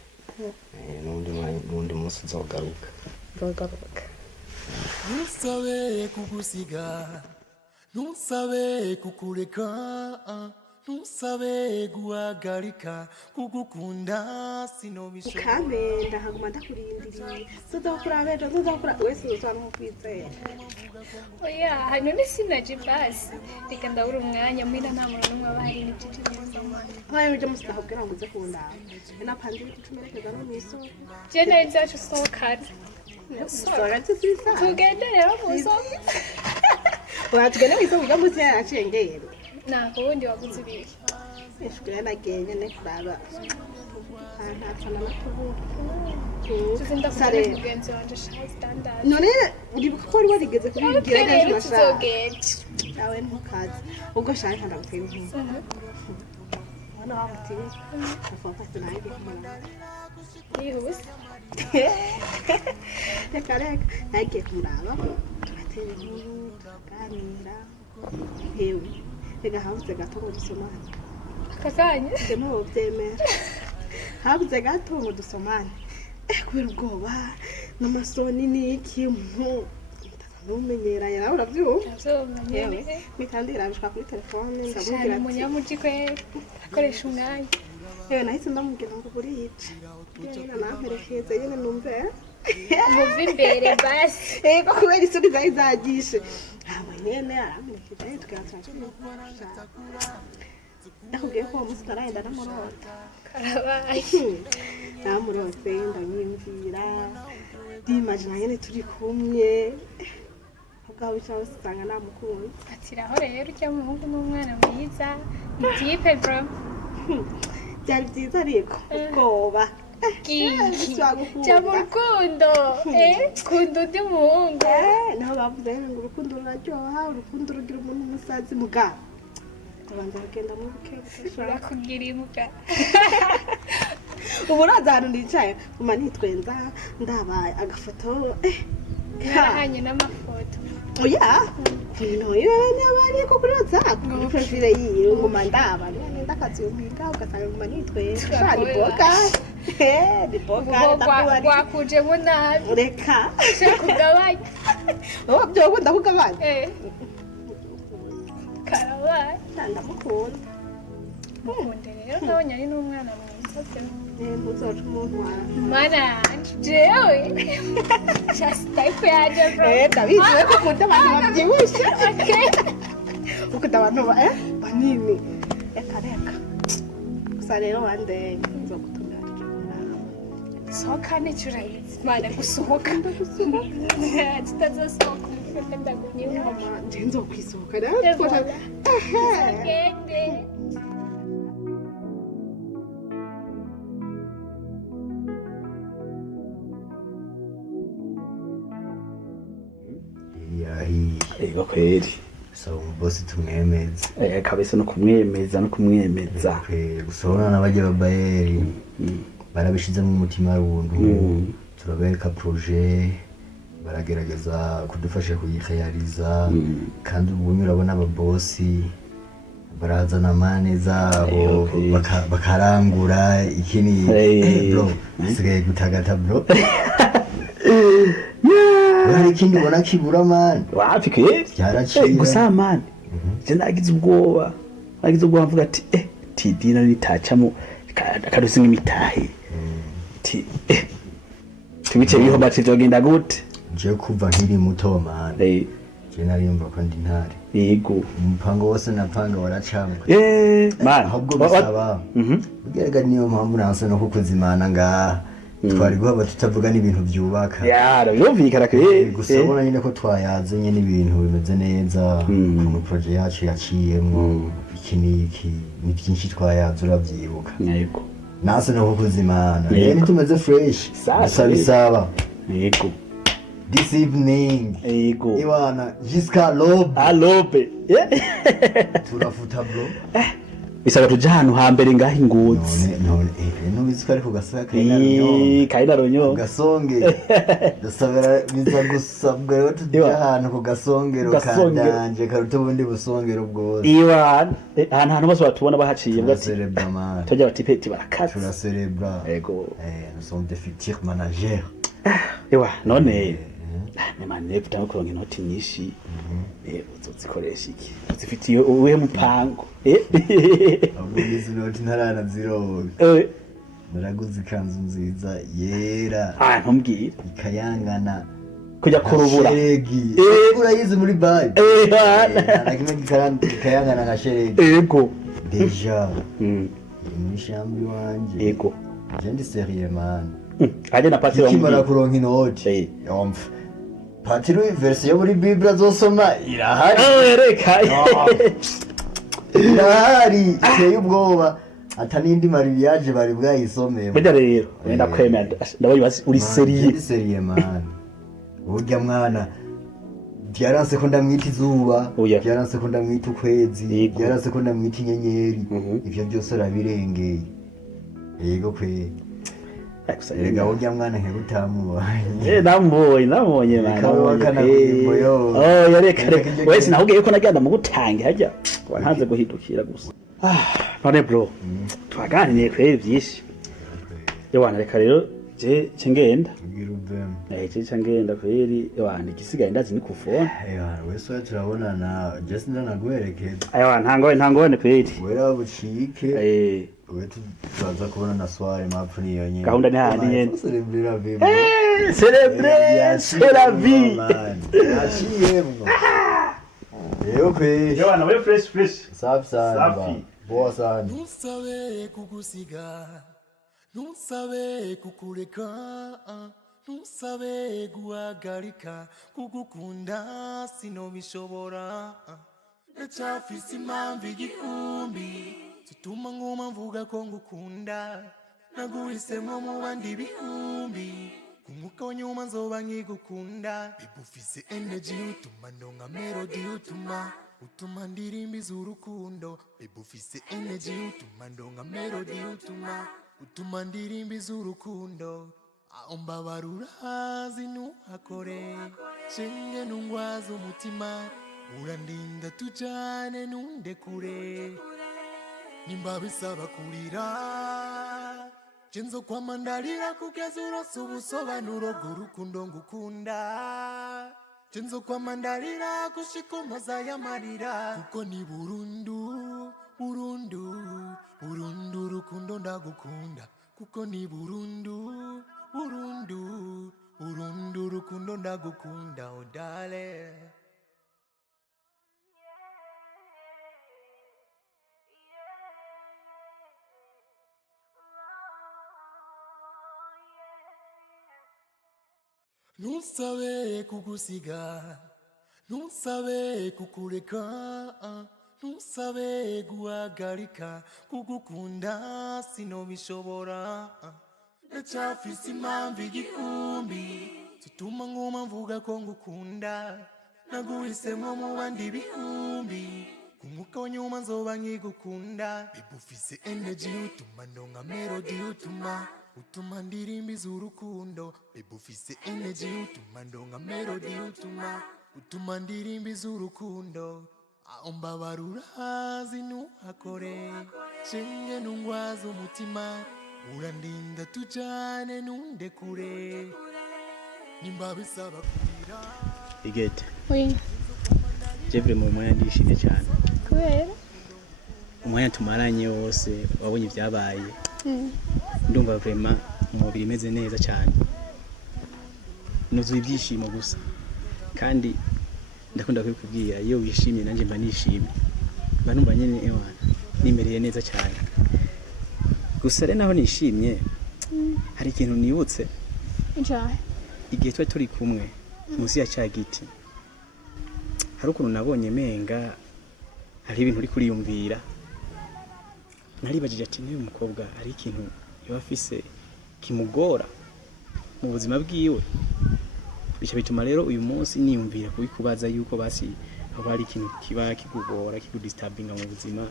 n'undi munsi nzogaruka ntusabe kugusiga ntusabe kukureka ntusabe guhagarika kugukunda sinobishobora kamenda haguma ndakurindiriye tuzokura bejo tuzokura wese uzana nkukwizera oya hano ni sinaje basi reka ndabura umwanya mwira nta muntu n'umwe aba hari n'icyo neza nkayo byo musi ndakubwira ngo uze kundaba napanze itumerekeza no mwisoko je nari zacu sohokana tugende rero musoko watugende mwisoko ujya munsi yaracengera ntabwo wundi waguze ibiki eshukira nagenye ne kuraba ntacana natubuka ndakubona mugenzi wanje shazi standard none uribuka ko wari warigeze kubibwira neza mashaka tuzogenda nawe ntukaze ubwo shaka ndagutera inkuru wana wamutiye afafata nawe kumana yihuse reka nagiye kumuraba turatera inkuru tuganira hewe reka habuze gato ngo dusomane kakanya ndemo wobyemera habuze gato ngo dusomane kubera ubwoba n'amasoni n'iki ntumenyeranye nawe urabyumva azomenyere mikandira kuri telefone ndamubwira shana ati umunyamuji kwera akoresha umwanya yewe nahise ndamubwira ngo buriyice nyine namperekeze nyine numve umuva imbere basi ego kubera isuri zari zagishe ntabwo nyine aramurekeza tukayatura nakubwiye ko uwo munsi ntarahenda namurota karabaye namurose ndamwimvira ndimagina nyine turi kumwe ubwawe cyangwa se usanga namukunda atiraho rero ujya muhungu n'umwana mwiza ni tipe bro byari byiza ariko ubwoba jya mu rukundo kunda undi muhungu naho bavuze ngo urukundo ruraryoha urukundo rugira umuntu umusazi mugabo ndabanza kugenda mu buke urakugira imbwa ubu uraza ahantu ndicaye mama nitwenza ndabaye agafoto karahanye n'amafoto oya no yabari ko kuri WhatsApp kuri profile yiwe ngoma ndaba nenda kaziumbika ugasanga ngoma nitwenza shani boka di boka ndakuwari wakuje munabi reka kugabanya byo gunda kugabanya karabaye ndamukunda mukunde rero nabonye ari n'umwana mwiza pe muzoca umuntu mana jewe just type yaje bro ndabizi ko ukunda abantu babyibushe ukunda abantu banini reka gusa rero wande nzogutumira sohoka nicyo urayizi mana gusohoka tutazasohoka umufite ndagunyura mama nje nzokwisohoka rero agende Ego kweli. So bosi tumwemeza. Kabisa no kumwemeza. Gusobona n'abaje babayeri. Barabishize mu mutima w'ubuntu. Turabereka projet baragerageza kudufasha kuyihayariza kandi ubu urabona ababosi barazana mane zabo bakarangura ikini bro sigaye gutagata bro hari ikindi ubona kibura mani wapi kweli byaraciye gusa mani je nagize ubwoba mvuga ati tidina nitacamo akadusi nk'imitahe ti tubice biho bati zogenda gute je kuva nkiri muto mani je nariyumva ko ndi ntare yego umupango wose napanga waracambwa mani ahubwo bisaba ugerega niyo mpamvu nanse no kukuzimana ngaha twari guhaba tutavuga n'ibintu byubaka birumvikana kweli gusabona nyine ko twayaze nyine ibintu bimeze neza ku project yacu yaciyemo iki niki ni byinshi twayaze urabyibuka yego nase no kukuzimana rero tumeze fresh bisaba yego this evening yego iwana Jiska Lobe turafuta bro bisaba tuja hano hambere ngaho Ingozi none nubizi ko ari kugasaka kaina ronyo gasonge dusabira biza gusabwa rero tuja hano kugasongero kandanje karuto bundi busongero bwose iwan ahantu bose batubona bahaciye ngati tujya bati peti barakaza tura cerebra yego nous sommes des futurs managers none nemane kutango kuronka inoti nyinshi uzozikoresha iki uzifitiye uwe mupango ahubwo izi noti ntarana ziroga naraguze ikanzu nziza yera ntumbwire ikayangana kujya kurubura urayizi muri bayi ikayangana nka sheregi yego deja muri shambi wanje yego je ndi serieux man aje na patiro kimara kuronka inoti yomva patiro version muri Bible azosoma irahari reka irahari iteye ubwoba atanindi mariage bari bwayisomeye burya rero wenda kwemera ndabona uri serieux man urya mwana byaranse ko ndamwita izuba byaranse ko ndamwita ukwezi byaranse ko ndamwita inyenyeri ivyo byose arabirengeye yego kwe erega urya mwana nkerutamubanye namubonye yareka wese nahubwiye ko najyana mu gutange hajya wantanze guhindukira gusa none bro twaganiriye kweri byinshi yewana reka rero je ngenda ngenda kweri yewana igisigaye ndazi ni kufona wese turabonana just ndanaguherekeza ntangone kweri wera bucike wetu tuzaza kubona na soirée mapfu niyo nyine gahunda ni handi nyene célébrer la vie c'est la vie yashiyemwo yego kwe yewana we fresh safi sana boa sana ntusabe kugusiga ntusabe kukureka ntusabe guhagarika kugukunda sinobishobora ndacyafise impamvu igihumbi zituma nguma mvuga ko ngukunda naguhisemo mu bandi bihumbi kumuka wanyuma nzoba nkigukunda baby ufise energy utuma ndonka melody utuma ndirimbiza urukundo baby ufise energy utuma ndonka melody utuma ndirimbiza urukundo aho mbabarura zinuhakore shenge nungwaza umutima urandinda tujane nundekure nimba bisaba kurira Chenzo kwa mandarira kugeza urose ubusobanuro bw'urukundo ngukunda Chenzo kwa mandarira gushika umaza y'amarira kuko ni burundu urukundo ndagukunda kuko ni burundu urukundo ndagukunda oh darling Nunsabe kukusiga, nunsabe kukureka, nunsabe guhagarika, kugukunda sinobishobora. Ndacyafise impamvu igihumbi, zituma nguma mvuga ko ngukunda. Naguhisemo mu bandi bihumbi, kumuka wanyuma nzoba nkigukunda. Baby ufise energy utuma ndonka melody utuma ndirimbiza urukundo baby ufise energy utuma ndonka melody utuma ndirimbiza urukundo aho mbabarura zinuhakore shenge nungwaza umutima urandinda tujane nundekure nimba bisaba kurira Igete Oui. Jevre mu mwanya ndishimye cyane Kubera umwanya tumaranye wose wabonye ibyabaye ndumva vraiment umubiri imeze neza cyane nuzuye ibyishimo gusa kandi ndakunda kubikubwira iyo wishimye nanjye mba nishimye mba numva nyene ewana nimereye neza cyane gusa rero naho nishimye hari ikintu nibutse igihe twari turi kumwe munsi ya cya giti hari ukuntu nabonye menga hari ibintu uri kuriyumvira naribajije ati n'uyu mukobwa ari ikintu yaba afise kimugora mu buzima bwiwe bica bituma rero uyu munsi niyumvira kubikubaza yuko basi aho hari ikintu kiba kikugora kikudisturbinga mu buzima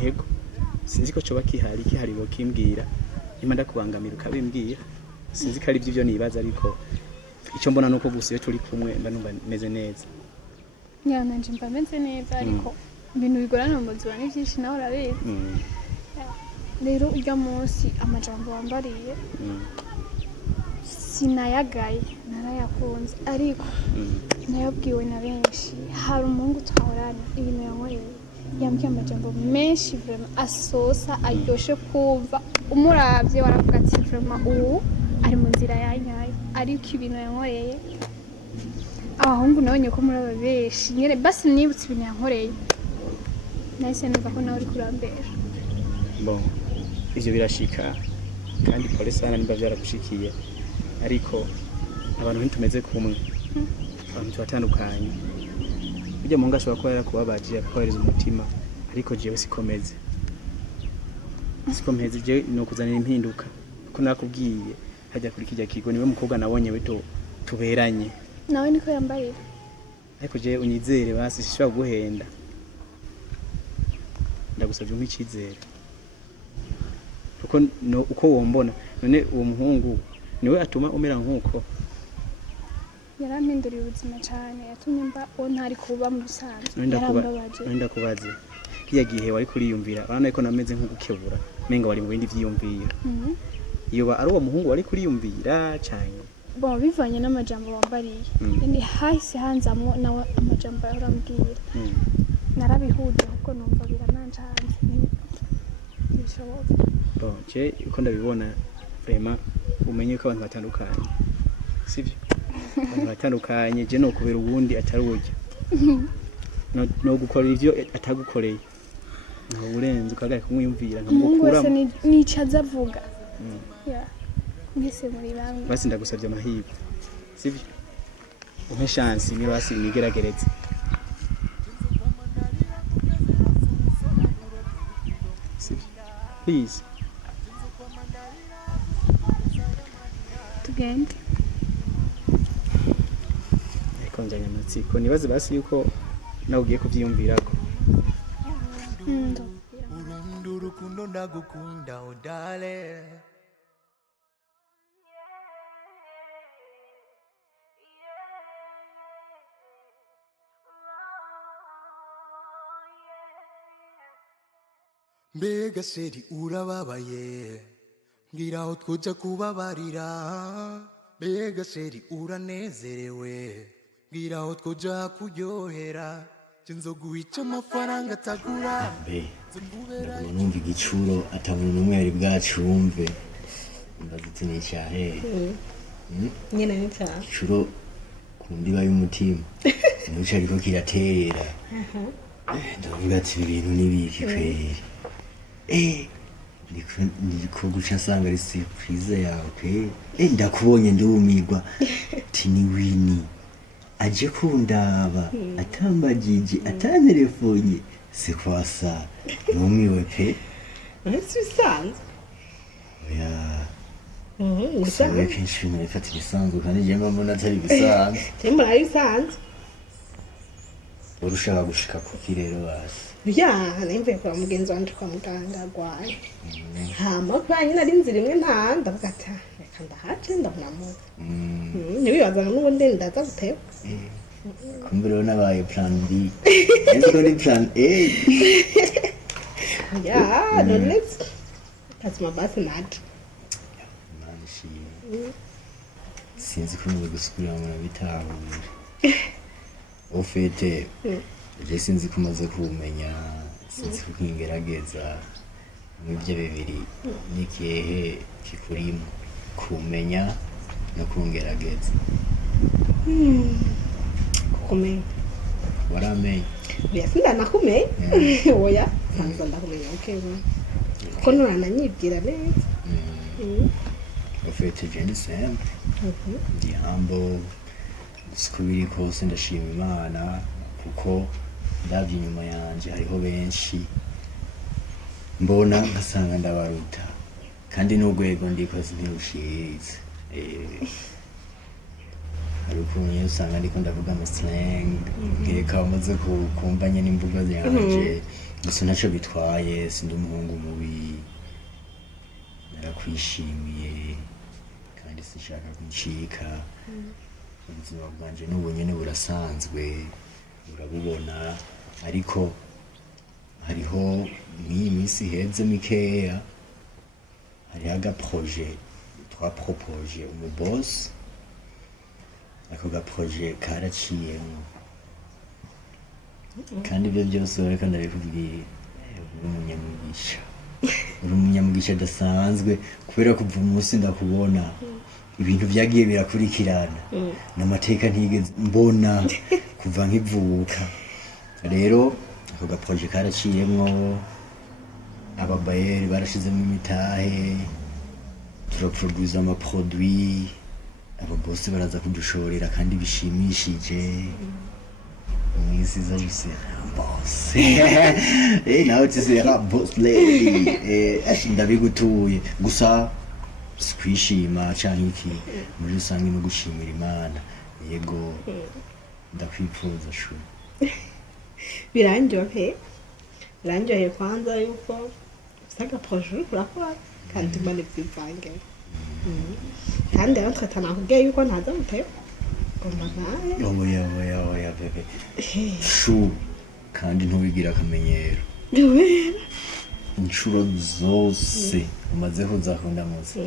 hego sinzi ko coba kihari bokimbwira nyuma ndakubangamira ukabimbwira sinzi ko ari byo nibaza ariko icyo mbona nuko gusa iyo turi kumwe mba numva meze neza nanje mba meze neza ariko ibintu bigorana mu buzima ni byinshi nawe urabizi rero ujya munsi amajambo wambariye sinayagaye narayakunze ariko nayabwiwe na benshi hari umuhungu twahorana ibintu yankoreye yambwiye amajambo menshi vraiment asosa aryoshe kumva umuravye waravuga ati vraiment ubu ari mu nzira yanyaye ariko ibintu yankoreye abahungu nabonye ko muri aba benshi nyene basi nibutse ibintu yankoreye nahise numva ko nawe uri kurambera bon ivyo birashika kandi pole sana nimba byaragushikiye ariko abantu ntitumeze kumwe abantu tubatandukanye burya mu ngashobora kuba yarakubabaje akakohereza umutima ariko jewe sikomeze je no kuzanira impinduka kuko nakubwiye hajya kuri kijya kigo niwe mukobwa nabonye weto tuberanye nawe niko yambaye ariko je unyizere basi sishobora guhenda ndagusabye umwicizere kuko no uko wombona none uwo muhungu niwe atuma umera nkuko yarampinduriye ubuzima cyane yatumye mba uwo ntari kuba mu bisanzwe nenda kubaze kiya gihe wari kuriyumvira abana ariko nameze nk'ugukebura menga wari mu bindi vyiyumvira iyo ari uwo muhungu wari kuriyumvira cyane bon bivanye n'amajambo wambariye ndi hahise hanzamo nawe amajambo yarambwira narabihuje kuko numva biranancanze bishoboka bon je uko ndabibona vraiment umenye ko abantu batandukanye sivyo abantu batandukanye je no kubera ubundi atari uryo no gukora ivyo atagukoreye no urenze ukagaye kumwiyumvira nkamukura nicaza avuga ngese muri bamwe basi ndagusabye amahirwe sivyo umpe chance ni basi nigeragereze sivyo please tugende. ariko njyanye amatsiko nibaze basi yuko nawe ugiye kuvyiyumvirako. Urundi urukundo ndagukunda odale. Mbega sheri urababaye, mbwira aho twoja kubabarira. Mbega sheri uranezerewe, mbwira aho twoja kuryohera. Nzoguhica amafaranga atagura. Mbe ndaguma numva igicuro atabona n'umwe yari bwacumve. Mbaza uti ni icyahe nyine ni cyaha igicuro ku ndiba y'umutima nico ariko kiraterera. Ndavuga ati ibi bintu n'ibiki kweri. Ndiko guca nsanga ari surprise yawe kweri. Ndakubonye ndumirwa ati ni Winnie aje kundaba atambagije atanerefonye sikwasa numiwe pe. ese bisanzwe oya sabe kenshi nifata ibisanzwe kandi je mbona atari bisanzwe. tembo ari bisanzwe urushaka gushika ku kirero basi nimvuye kwa mugenzi wanje kwa muganga agwaye hama kwa nyina ari inzira imwe nta ndavuga ati reka ndahace ndamunamuka nibibazana n'ubundi ndaza guteba kumbe rero nabaye plan B ezo ni plan A. none kazima basi nati manshi sinzi ko niwe gusukura mu bitahure ufite je sinzi ko maze kumenya sinzi ko kingerageza mw'ibyo bibiri n'ikihe kikurimo kumenya no kungerageza. kumenya waramenye oya sindanakumenya oya nsanzwe ndakumenya ukewe kuko nturananyibwira neza. ufite je simple ndi humble siko biri kose ndashima Imana kuko ndabye inyuma yanje hariho benshi mbona ngasanga ndabaruta kandi n'urwego ndiko sinirushiritse. ariko niyo usanga ndiko ndavuga ama slang nkeka bamaze kumva nyene imvugo zanje gusa ntaco bitwaye sindi umuhungu mubi narakwishimiye kandi sinshaka kuncika. ubuzima bwanje n'ubu nyene burasanzwe urabubona ariko hariho n'iyi minsi iheze mikeya hariho agaproje twapropoje umubosi ako gaproje karaciyemo kandi ibyo byose reka ndabikubwiye uri umunyamugisha adasanzwe kubera kuva umunsi ndakubona ibintu byagiye birakurikirana n'amateka ntigeze mbona kuva nkivuka. rero ako gaproje karaciyemo ababayeri barashizemo imitahe turaproduza amaproduit ababosi baraza kudushorera kandi bishimishije. mwisi za jise boss nawe tizera boss lady ndabigutuye gusa kwishima cyane iki muri rusange no gushimira Imana yego ndakwifuza shu biranjoye kwanza yuko usanga projet urakora kandi mane byivange kandi rero twatana kubwiye yuko ntaza guteba oya bebe shu kandi ntubigira akamenyero inshuro zose umaze kuzakunda munsi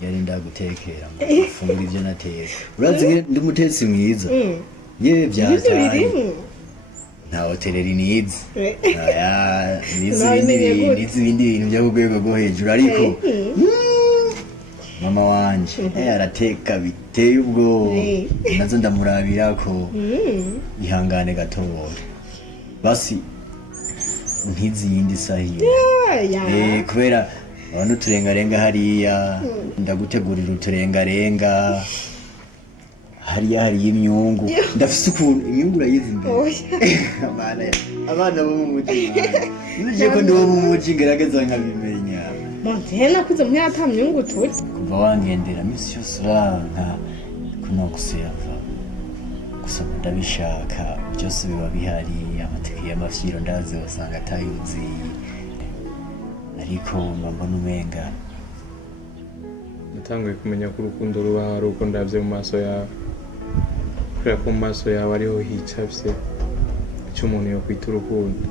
ryari ndagutekera mfungura ibyo nateka urazi ndi umutetsi mwiza yewe byatari nta hoteleri nizi nizi ibindi bintu byo ku rwego rwo hejuru ariko mama wanje arateka biteye ubwoba nazo ndamurabira ko ihangane gatoya basi nk'izindi sahira kubera abantu turengarenga hariya ndagutegurira uturengarenga hariya hariya imyungu ndafise ukuntu imyungu urayizi imbere abana bo mu muji nuje ko ndi wo mu muji ngerageza nkabimenya monti he nakuze muhira ata myungu turi kuva wangendera misi yose uranka kuno guseva gusa ndabishaka byose biba bihari amatike y'amafyiro ndazi wasanga atayuziye ariko mbona umenga natanguye kumenya ko urukundo ruba hari uko ndabye mu maso yawe kubera ko mu maso yawe ariho hicapye icyo umuntu yokwita urukundo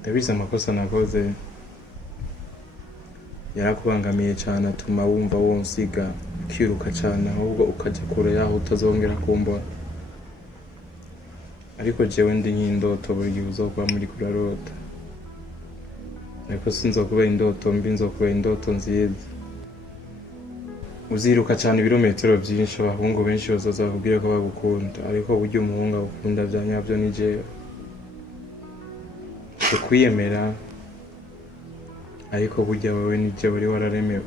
ndabizi amakosa nakoze yarakubangamiye cyane atuma wumva wonsiga ukiruka cyane ahubwo ukajya kure yaho utazongera kumbona ariko jewe ndi nk'indoto buri gihe uzokuba muri kurarota ariko sinzokubera indoto mbi nzokubera indoto nziza uziruka cyane ibirometero byinshi abahungu benshi bazaza bakubwira ko bagukunda ariko burya umuhungu agukunda bya nyabyo ni jewe ukwiyemera ariko burya wowe ni jewe wari wararemewe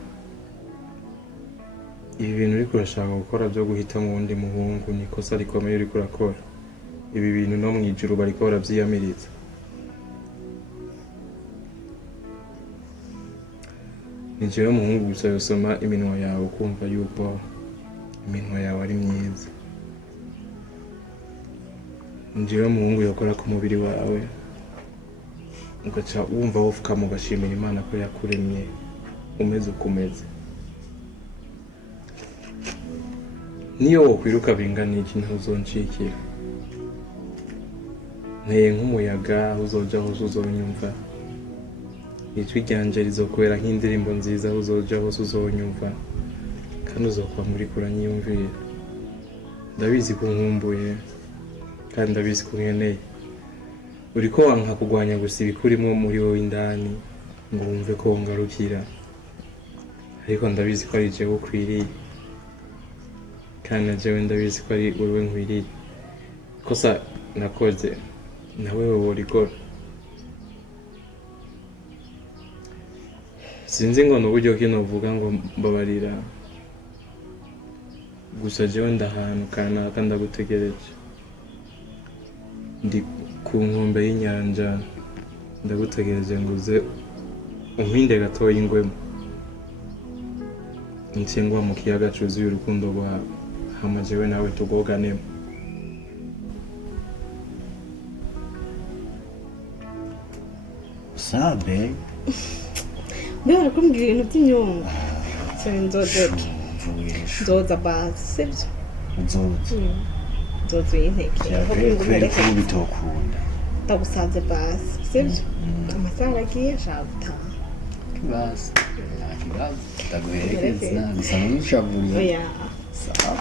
ibi bintu uriko urashaka gukora byo guhitamo uwundi muhungu ni ikosa rikomeye uriko urakora ibi bintu no mu ijuru bariko baravyiyamiriza ni jewe muhungu gusa yosoma iminwa yawe ukumva yuko iminwa yawe ari myiza ni jewe muhungu yokora ku mubiri wawe ugaca wumva wofukama ugashimira Imana ko yakuremye umeze uko umeze niyo wokwiruka bingana iki ntuzonshikira nteye nk'umuyaga aho uzoja hose uzonyumva ijwi ryanje rizokubera nk'indirimbo nziza aho uzoja hose uzonyumva kandi uzokuba muri kuranyiyumvira ndabizi ko nkumbuye kandi ndabizi ko nkeneye uriko wanka kugwanya gusa ibikurimo muri wowe indani ngo wumve ko ngarukira ariko ndabizi ko ari jewe ukwiriye kandi na jewe ndabizi ko ari wewe nkwiriye kosa nakoze na wewe worikora sinzi ngo n'uburyo ki novuga ngo mbabarira gusa jewe ndahantu kanaka ndagutegereje ndi ku nkombe y'inyanja ndagutegereje ngo uze umpinde gatoya ingwemo nsengwa mu kiyaga cuzuye urukundo rwawe hama jewe nawe tugoganemo sabe mbega barakumbwira ibintu by'inyungu nzoza basi sibyo nzoza uyinteke kubera ko bitokunda ndagusanze basi sibyo amasaha aragiye nshaka gutaha basi nta kibazo ndaguherekeza gusa ntushavurire oya sawa